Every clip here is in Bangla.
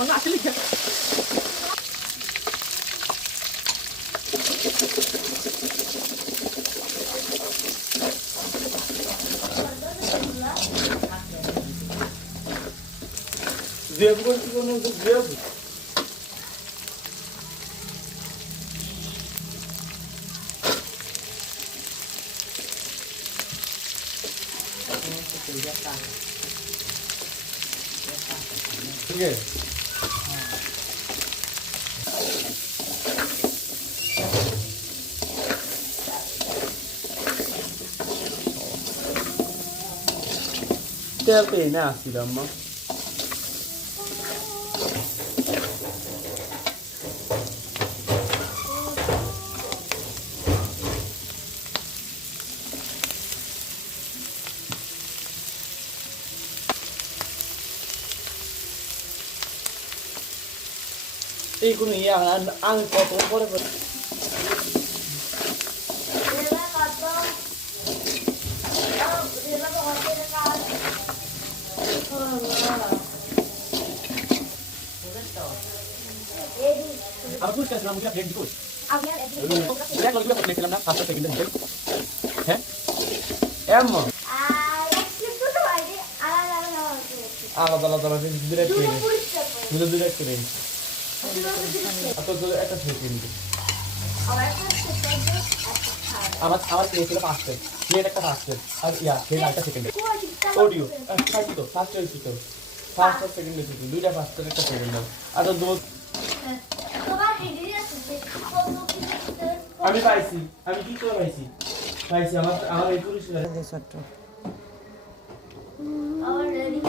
সামান্য আসলে দেব করছি কোনো দেব ठीक है तेल पे ना आसिल अम्मा এই কোন ইয়া আমি কত পরে পরে अब कुछ करना मुझे प्लेट दिखो अब यार ब्लैक लगे प्लेट लेना 5 सेकंड में है एम आला डायरेक्ट करें अब तो একটা সেকেন্ড আমার প্লেট ছিল 5 সেকেন্ড প্লেট একটা 5 সেকেন্ড আর ইয়া প্লেট একটা সেকেন্ড অডিও ফাইভ তো ফার্স্ট হইছে তো ফার্স্ট সেকেন্ড হইছে দুইটা ফার্স্ট একটা সেকেন্ড আর তো দো আমি পাইছি আমি কি করে পাইছি আমার এই পুরুষ লাগে সট্ট অলরেডি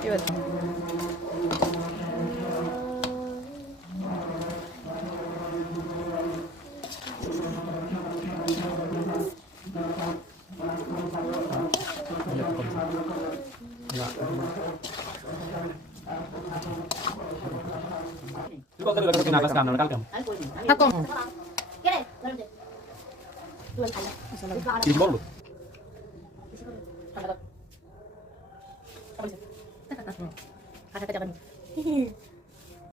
ঠিক আছে কি Baat Kau tadi kata kenapa sekarang nak kalkam? থাকো Ini baru. Ada